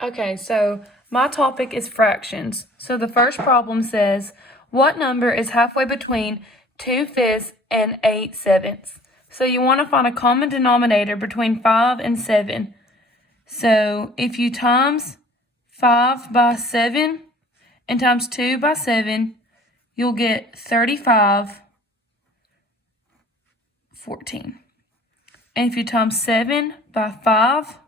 Okay, so my topic is fractions. So the first problem says, what number is halfway between 2/5 and 8/7? So you want to find a common denominator between 5 and 7. So if you times 5 by 7 and times 2 by 7, you'll get 35/14. And if you times 7 by 5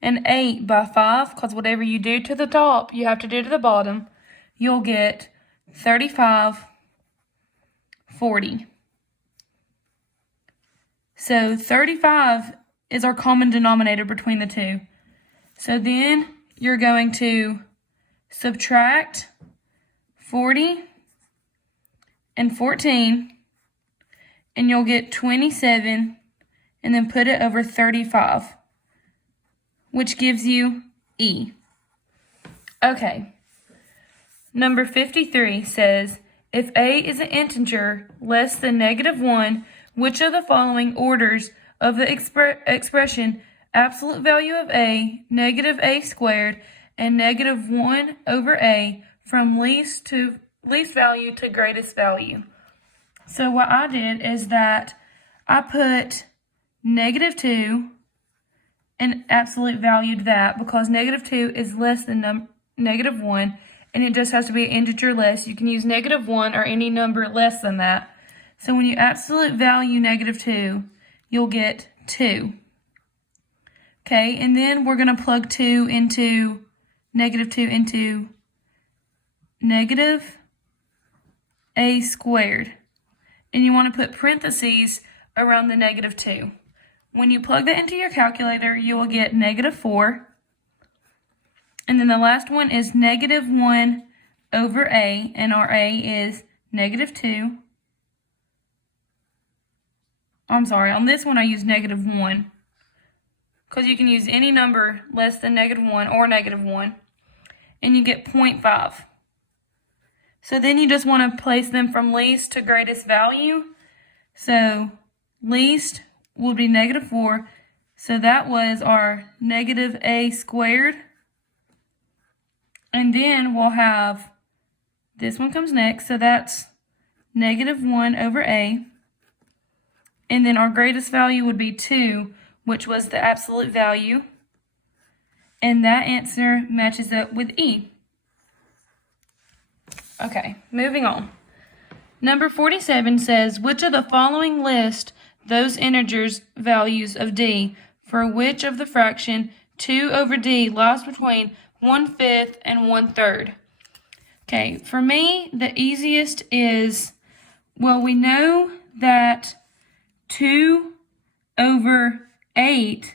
and 8 by 5, because whatever you do to the top, you have to do to the bottom, you'll get 35/40. So 35 is our common denominator between the two. So then you're going to subtract 40 and 14, and you'll get 27, and then put it over 35, which gives you E. Okay. Number 53 says, if A is an integer less than -1, which of the following orders of the expression absolute value of A, -a squared, and -1 over A from least value to greatest value? So what I did is that I put -2 and absolute valued that because -2 is less than -1, and it just has to be an integer less. You can use -1 or any number less than that. So when you absolute value -2, you'll get 2. Okay, and then we're going to plug -2 into -a squared. And you want to put parentheses around the -2. When you plug that into your calculator, you will get -4. And then the last one is -1 over A, and our A is -2. I'm sorry, on this one I use -1, because you can use any number less than -1 or -1, and you get 0.5. So then you just want to place them from least to greatest value. So least will be -4, so that was our -a squared. And then we'll have, this one comes next, so that's -1 over A. And then our greatest value would be 2, which was the absolute value. And that answer matches up with E. Okay, moving on. Number 47 says, which of the following list those integers values of D for which of the fraction 2 over D lies between 1/5 and 1/3? Okay, for me, the easiest is, well, we know that 2 over 8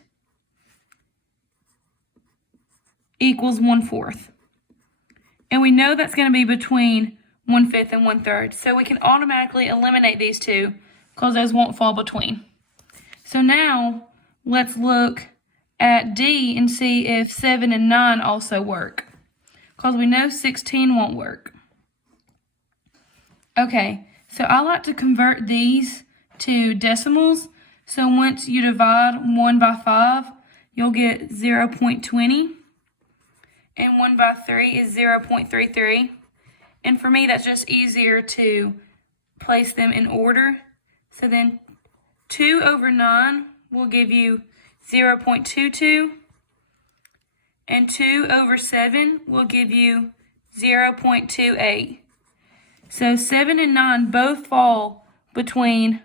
equals 1/4. And we know that's going to be between 1/5 and 1/3. So we can automatically eliminate these two because those won't fall between. So now let's look at D and see if 7 and 9 also work, because we know 16 won't work. Okay, so I like to convert these to decimals. So once you divide 1 by 5, you'll get 0.20, and 1 by 3 is 0.33. And for me, that's just easier to place them in order. So then 2 over 9 will give you 0.22, and 2 over 7 will give you 0.28. So 7 and 9 both fall between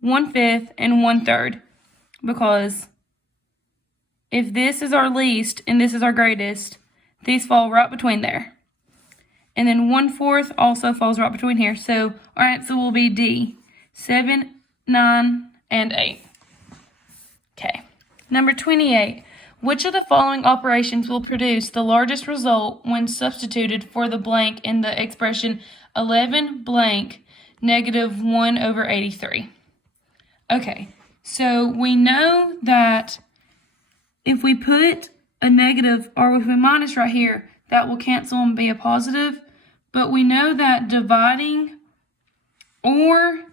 1/5 and 1/3, because if this is our least and this is our greatest, these fall right between there. And then 1/4 also falls right between here. So our answer will be D, 7, 9, and 8. Okay. Number 28. Which of the following operations will produce the largest result when substituted for the blank in the expression 11 blank -1 over 83? Okay, so we know that if we put a negative, or if we minus right here, that will cancel and be a positive. But we know that dividing will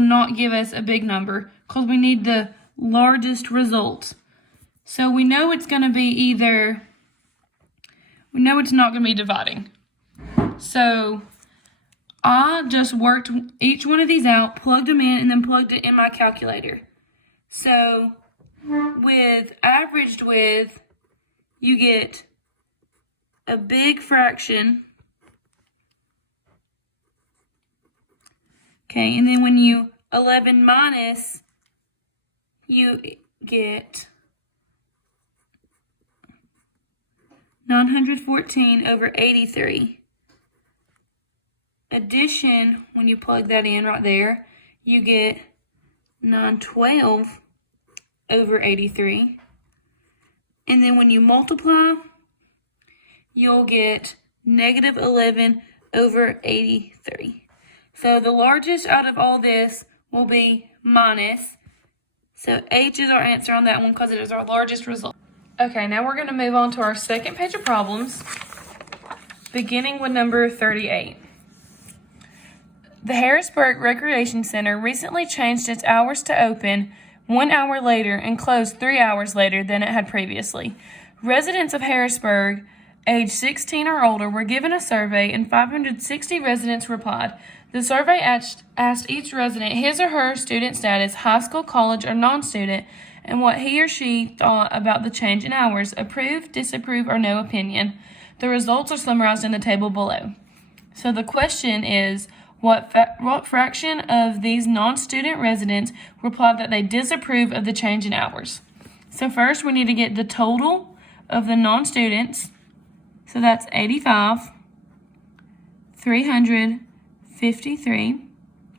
not give us a big number because we need the largest result. So we know it's going to be either, we know it's not going to be dividing. So I just worked each one of these out, plugged them in, and then plugged it in my calculator. So with averaged with, you get a big fraction. Okay, and then when you 11 minus, you get 914 over 83. Addition, when you plug that in right there, you get 912 over 83. And then when you multiply, you'll get negative 11 over 83. So the largest out of all this will be minus. So H is our answer on that one because it is our largest result. Okay, now we're going to move on to our second page of problems, beginning with number 38. The Harrisburg Recreation Center recently changed its hours to open 1 hour later and closed 3 hours later than it had previously. Residents of Harrisburg, age 16 or older, were given a survey and 560 residents replied. The survey asked each resident his or her student status, high school, college, or non-student, and what he or she thought about the change in hours, approve, disapprove, or no opinion. The results are summarized in the table below. So the question is, what fraction of these non-student residents replied that they disapprove of the change in hours? So first we need to get the total of the non-students. So that's 85, 353,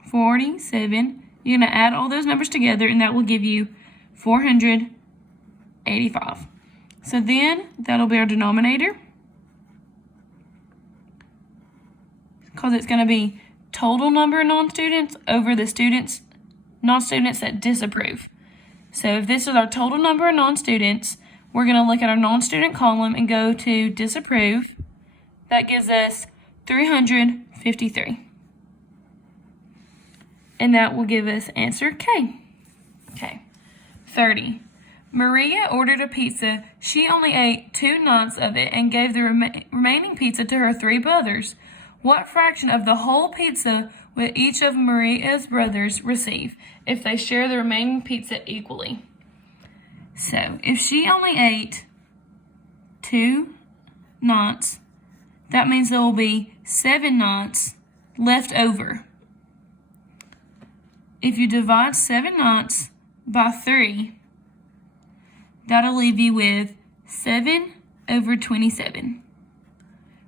47. You're going to add all those numbers together, and that will give you 485. So then that'll be our denominator, because it's going to be total number of non-students over the non-students that disapprove. So if this is our total number of non-students, we're going to look at our non-student column and go to disapprove. That gives us 353. And that will give us answer K. Okay. 30. Maria ordered a pizza. She only ate 2/9 of it and gave the remaining pizza to her 3 brothers. What fraction of the whole pizza will each of Maria's brothers receive if they share the remaining pizza equally? So, if she only ate 2/9, that means there will be 7/9 left over. If you divide 7/9 by 3, that'll leave you with 7 over 27,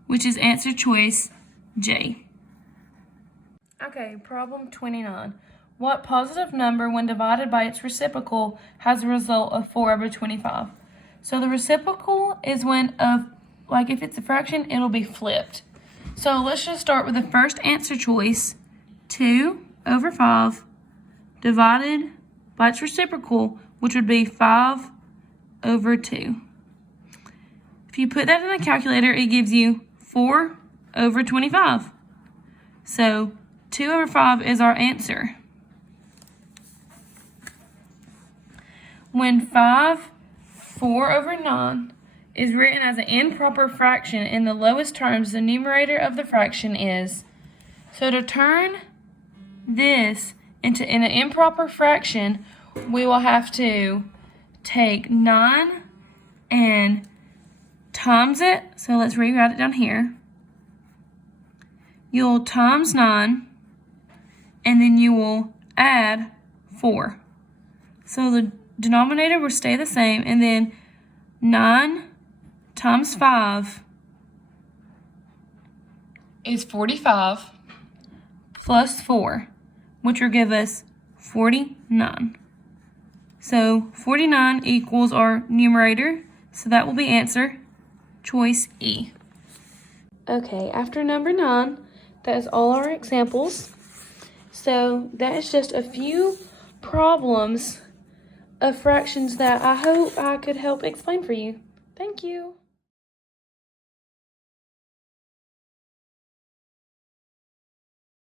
which is answer choice J. Okay, problem 29. What positive number, when divided by its reciprocal, has a result of 4 over 25? So the reciprocal is when, if it's a fraction, it'll be flipped. So let's just start with the first answer choice, 2 over 5, divided by its reciprocal, which would be 5 over 2. If you put that in the calculator, it gives you 4 over 25. So 2 over 5 is our answer. When 4 over 9 is written as an improper fraction in the lowest terms, the numerator of the fraction is. So to turn this into an improper fraction, we will have to take 9 and times it. So let's rewrite it down here. You'll times 9, and then you will add 4. So the denominator will stay the same, and then 9 times 5 is 45 plus 4, which will give us 49. So 49 equals our numerator, so that will be answer choice E. Okay, after number 9, that is all our examples. So that is just a few problems of fractions that I hope I could help explain for you. Thank you.